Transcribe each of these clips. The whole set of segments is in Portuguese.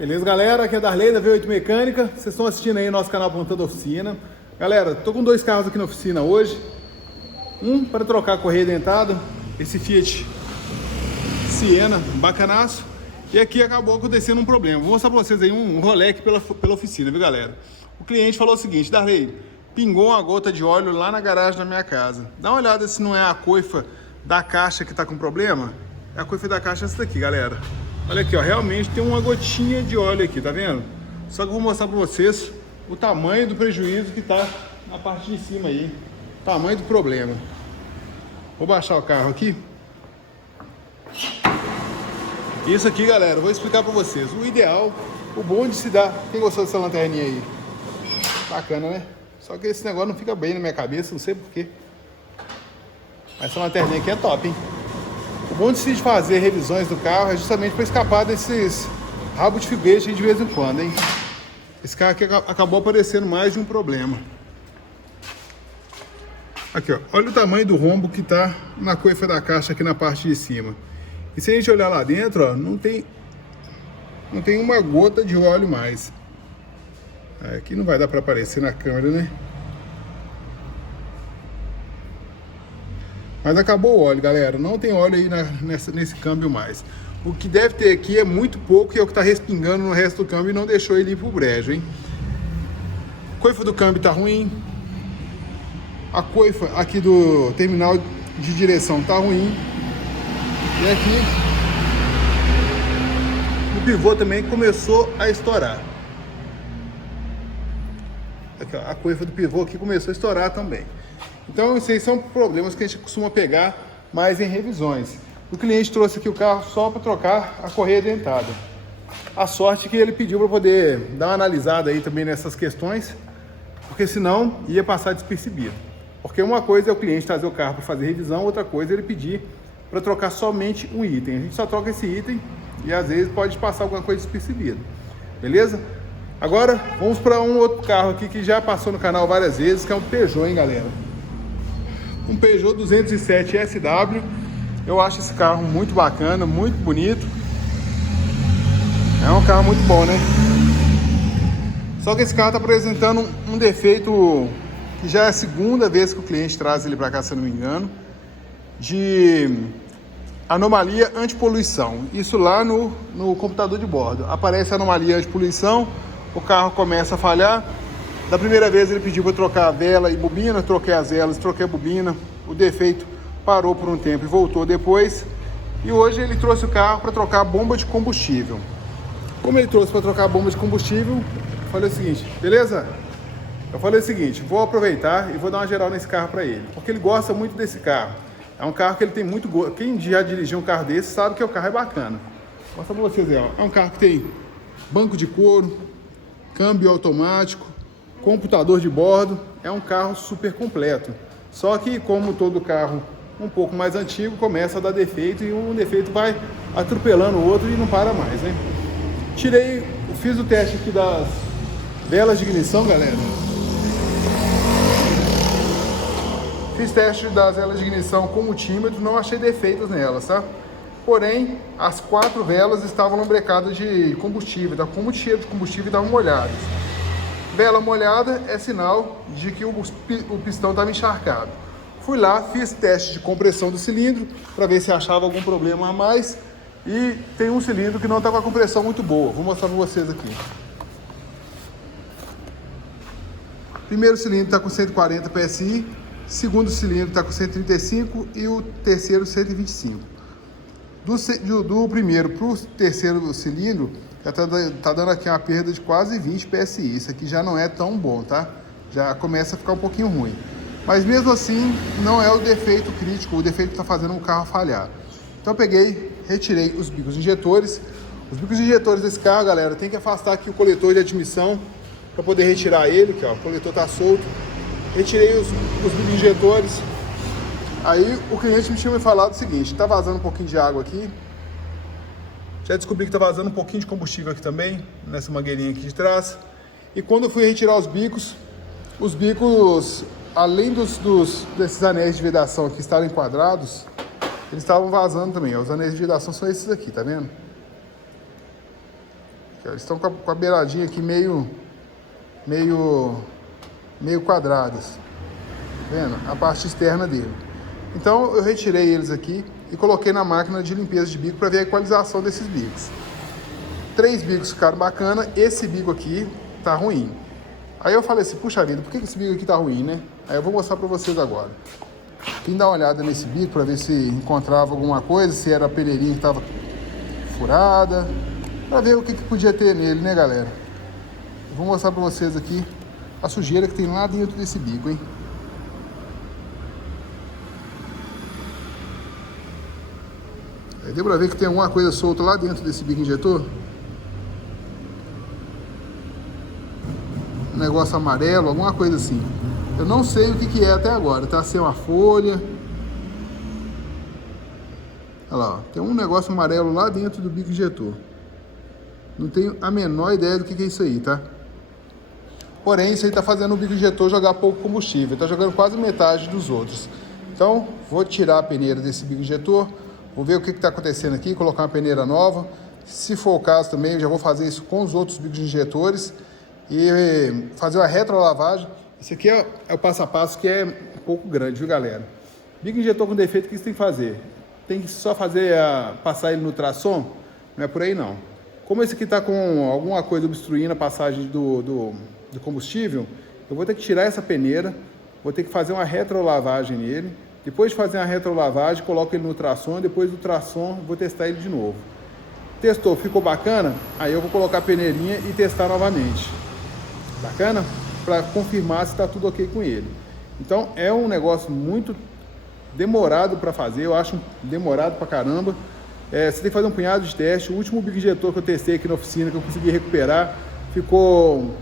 Beleza, galera? Aqui é a Darley da V8 Mecânica. Vocês estão assistindo aí o nosso canal Plantando Oficina. Galera, tô com dois carros aqui na oficina hoje. Um para trocar a correia dentada, esse Fiat Siena, bacanaço. E aqui acabou acontecendo um problema. Vou mostrar para vocês aí um rolê aqui pela oficina, viu, galera? O cliente falou o seguinte: Darley, pingou uma gota de óleo lá na garagem da minha casa. Dá uma olhada se não é a coifa da caixa que tá com problema. É a coifa da caixa essa daqui, galera. Olha aqui, ó, realmente tem uma gotinha de óleo aqui, tá vendo? Só que eu vou mostrar para vocês o tamanho do prejuízo que tá na parte de cima aí. O tamanho do problema. Vou baixar o carro aqui. Isso aqui, galera, eu vou explicar para vocês. O ideal, o bom de se dar... Quem gostou dessa lanterninha aí? Bacana, né? Só que esse negócio não fica bem na minha cabeça, não sei porquê. Mas essa lanterninha aqui é top, hein? O bom de se fazer revisões do carro é justamente para escapar desses rabos de fibete de vez em quando, hein? Esse carro aqui acabou aparecendo mais de um problema. Aqui, ó, olha o tamanho do rombo que tá na coifa da caixa aqui na parte de cima. E se a gente olhar lá dentro, ó, não tem uma gota de óleo mais. Aqui não vai dar para aparecer na câmera, né? Mas acabou o óleo, galera. Não tem óleo aí nesse câmbio mais. O que deve ter aqui é muito pouco, e é o que tá respingando no resto do câmbio e não deixou ele ir pro brejo, hein? A coifa do câmbio tá ruim. A coifa aqui do terminal de direção tá ruim. E aqui o pivô também começou a estourar. Aqui, ó, a coifa do pivô aqui começou a estourar também. Então, esses são problemas que a gente costuma pegar mais em revisões. O cliente trouxe aqui o carro só para trocar a correia dentada. A sorte que ele pediu para poder dar uma analisada aí também nessas questões, porque senão ia passar despercebido. Porque uma coisa é o cliente trazer o carro para fazer revisão, outra coisa é ele pedir para trocar somente um item. A gente só troca esse item e às vezes pode passar alguma coisa despercebida. Beleza? Agora, vamos para um outro carro aqui que já passou no canal várias vezes, que é um Peugeot, hein, galera? Um Peugeot 207 SW. Eu acho esse carro muito bacana, muito bonito. É um carro muito bom, né? Só que esse carro está apresentando um defeito que já é a segunda vez que o cliente traz ele para cá, se eu não me engano, de anomalia antipoluição. Isso lá no computador de bordo. Aparece a anomalia antipoluição, o carro começa a falhar. Da primeira vez ele pediu para trocar a vela e bobina, troquei as velas, troquei a bobina. O defeito parou por um tempo e voltou depois. E hoje ele trouxe o carro para trocar a bomba de combustível. Como ele trouxe para trocar a bomba de combustível, eu falei o seguinte, beleza? Eu falei o seguinte, vou aproveitar e vou dar uma geral nesse carro para ele, porque ele gosta muito desse carro. É um carro que ele tem muito gosto. Quem já dirigiu um carro desse sabe que o carro é bacana. Vou mostrar para vocês aí, ó. É um carro que tem banco de couro, câmbio automático, computador de bordo. É um carro super completo. Só que, como todo carro um pouco mais antigo, começa a dar defeito e um defeito vai atropelando o outro e não para mais, né? Fiz o teste aqui das velas de ignição, galera. Fiz teste das velas de ignição com multímetro, não achei defeitos nelas, tá? Porém, as 4 velas estavam lubricadas de combustível, tá? Com muito cheiro de combustível e estavam molhadas. Vela molhada é sinal de que o pistão estava encharcado. Fui lá, fiz teste de compressão do cilindro para ver se achava algum problema a mais. E tem um cilindro que não está com a compressão muito boa. Vou mostrar para vocês aqui. Primeiro cilindro está com 140 PSI, segundo cilindro está com 135 e o terceiro 125. Do primeiro para o terceiro cilindro, já tá dando aqui uma perda de quase 20 PSI. Isso aqui já não é tão bom, tá? Já começa a ficar um pouquinho ruim. Mas mesmo assim, não é o defeito crítico, o defeito que está fazendo o carro falhar. Então eu peguei, retirei os bicos injetores. Os bicos injetores desse carro, galera, tem que afastar aqui o coletor de admissão para poder retirar ele, que ó, o coletor tá solto. Retirei os bicos injetores. Aí o cliente me tinha me falado o seguinte: tá vazando um pouquinho de água aqui. Já descobri que tá vazando um pouquinho de combustível aqui também, nessa mangueirinha aqui de trás. E quando eu fui retirar os bicos, além desses anéis de vedação aqui estarem quadrados, eles estavam vazando também. Os anéis de vedação são esses aqui, tá vendo? Eles estão com a beiradinha aqui meio quadradas. Tá vendo? A parte externa dele. Então eu retirei eles aqui e coloquei na máquina de limpeza de bico para ver a equalização desses bicos. 3 bicos ficaram bacana, esse bico aqui tá ruim. Aí eu falei assim, puxa vida, por que esse bico aqui tá ruim, né? Aí eu vou mostrar para vocês agora. Vim dar uma olhada nesse bico para ver se encontrava alguma coisa, se era a peneirinha que tava furada, para ver o que podia ter nele, né, galera? Eu vou mostrar para vocês aqui a sujeira que tem lá dentro desse bico, hein? Aí deu pra ver que tem alguma coisa solta lá dentro desse bico injetor. Um negócio amarelo, alguma coisa assim. Eu não sei o que é até agora, tá? Se é uma folha. Olha lá, ó. Tem um negócio amarelo lá dentro do bico injetor. Não tenho a menor ideia do que é isso aí, tá? Porém, isso aí tá fazendo o bico injetor jogar pouco combustível. Tá jogando quase metade dos outros. Então, vou tirar a peneira desse bico injetor. Vou ver o que está acontecendo aqui, colocar uma peneira nova. Se for o caso também, eu já vou fazer isso com os outros bicos injetores e fazer uma retrolavagem. Esse aqui é o passo a passo que é um pouco grande, viu, galera? Bico injetor com defeito, o que você tem que fazer? Tem que só fazer passar ele no ultrassom? Não é por aí não. Como esse aqui está com alguma coisa obstruindo a passagem do combustível, eu vou ter que tirar essa peneira, vou ter que fazer uma retrolavagem nele. Depois de fazer a retrolavagem, coloco ele no ultrassom, depois do ultrassom vou testar ele de novo. Testou, ficou bacana? Aí eu vou colocar a peneirinha e testar novamente. Bacana? Para confirmar se está tudo ok com ele. Então é um negócio muito demorado para fazer, eu acho demorado pra caramba. Você tem que fazer um punhado de teste. O último bico injetor que eu testei aqui na oficina, que eu consegui recuperar, ficou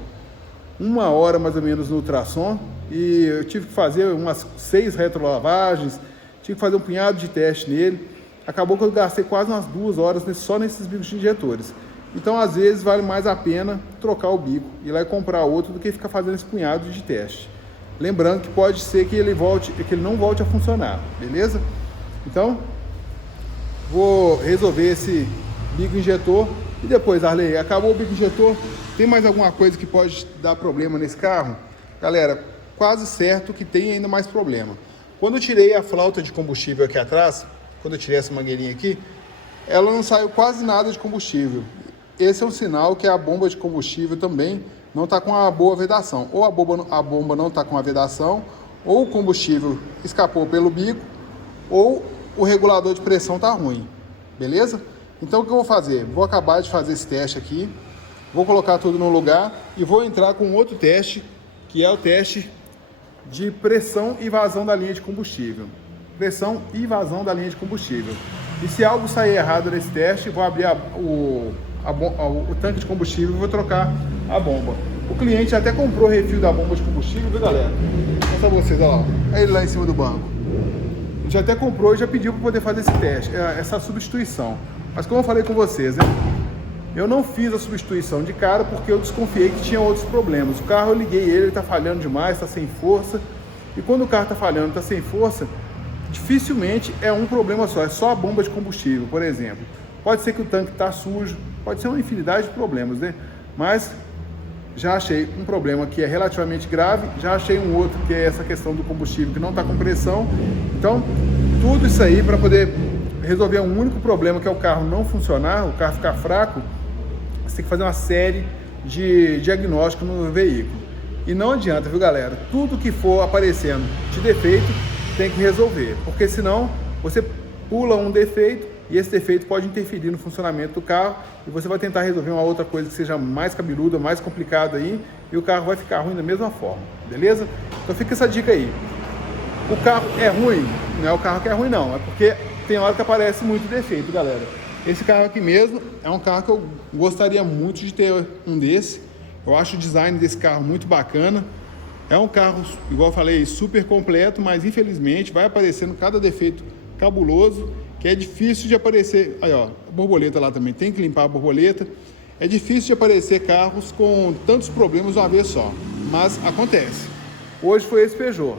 1 hora mais ou menos no ultrassom. E eu tive que fazer umas 6 retrolavagens, tive que fazer um punhado de teste nele. Acabou que eu gastei quase umas 2 horas só nesses bicos injetores. Então, às vezes, vale mais a pena trocar o bico, ir lá e comprar outro, do que ficar fazendo esse punhado de teste. Lembrando que pode ser que ele não volte a funcionar, beleza? Então, vou resolver esse bico injetor. E depois, Arley, acabou o bico injetor, tem mais alguma coisa que pode dar problema nesse carro? Galera, quase certo que tem ainda mais problema. Quando eu tirei a flauta de combustível aqui atrás, quando eu tirei essa mangueirinha aqui, ela não saiu quase nada de combustível. Esse é um sinal que a bomba de combustível também não está com uma boa vedação. Ou a bomba não está com uma vedação, ou o combustível escapou pelo bico, ou o regulador de pressão está ruim. Beleza? Então o que eu vou fazer? Vou acabar de fazer esse teste aqui, vou colocar tudo no lugar e vou entrar com outro teste, que é o teste de pressão e vazão da linha de combustível. Pressão e vazão da linha de combustível. E se algo sair errado nesse teste, vou abrir o tanque de combustível e vou trocar a bomba. O cliente até comprou o refil da bomba de combustível, viu, galera? Vou mostrar pra vocês, olha lá. Olha ele lá em cima do banco. Ele já até comprou e já pediu para poder fazer esse teste, essa substituição. Mas como eu falei com vocês, né? Eu não fiz a substituição de cara porque eu desconfiei que tinha outros problemas. O carro, eu liguei ele está falhando demais, está sem força. E quando o carro está falhando, está sem força, dificilmente é um problema só. É só a bomba de combustível, por exemplo. Pode ser que o tanque está sujo, pode ser uma infinidade de problemas, né? Mas já achei um problema que é relativamente grave, já achei um outro que é essa questão do combustível que não está com pressão. Então, tudo isso aí para poder resolver um único problema, que é o carro não funcionar, o carro ficar fraco, você tem que fazer uma série de diagnóstico no veículo. E não adianta, viu, galera? Tudo que for aparecendo de defeito tem que resolver, porque senão você pula um defeito e esse defeito pode interferir no funcionamento do carro e você vai tentar resolver uma outra coisa que seja mais cabeluda, mais complicada aí, e o carro vai ficar ruim da mesma forma, beleza? Então fica essa dica aí. O carro é ruim? Não é o carro que é ruim não, é porque tem hora que aparece muito defeito, galera. Esse carro aqui mesmo é um carro que eu gostaria muito de ter um desse. Eu acho o design desse carro muito bacana. É um carro, igual eu falei, super completo, mas infelizmente vai aparecendo cada defeito cabuloso, que é difícil de aparecer. Aí, ó, a borboleta lá também, tem que limpar a borboleta. É difícil de aparecer carros com tantos problemas uma vez só, mas acontece. Hoje foi esse Peugeot,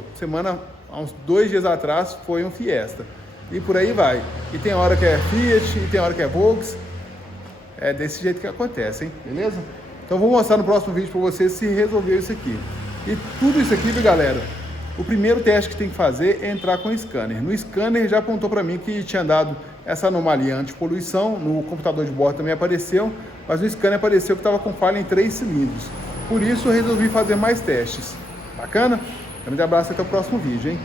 há uns 2 dias atrás foi um Fiesta. E por aí vai. E tem hora que é Fiat, e tem hora que é Volkswagen. É desse jeito que acontece, hein? Beleza? Então vou mostrar no próximo vídeo para vocês se resolveu isso aqui. E tudo isso aqui, galera, o primeiro teste que tem que fazer é entrar com o scanner. No scanner já apontou para mim que tinha dado essa anomalia antipoluição, no computador de bordo também apareceu, mas no scanner apareceu que estava com falha em 3 cilindros. Por isso eu resolvi fazer mais testes. Bacana? Um grande abraço e até o próximo vídeo, hein?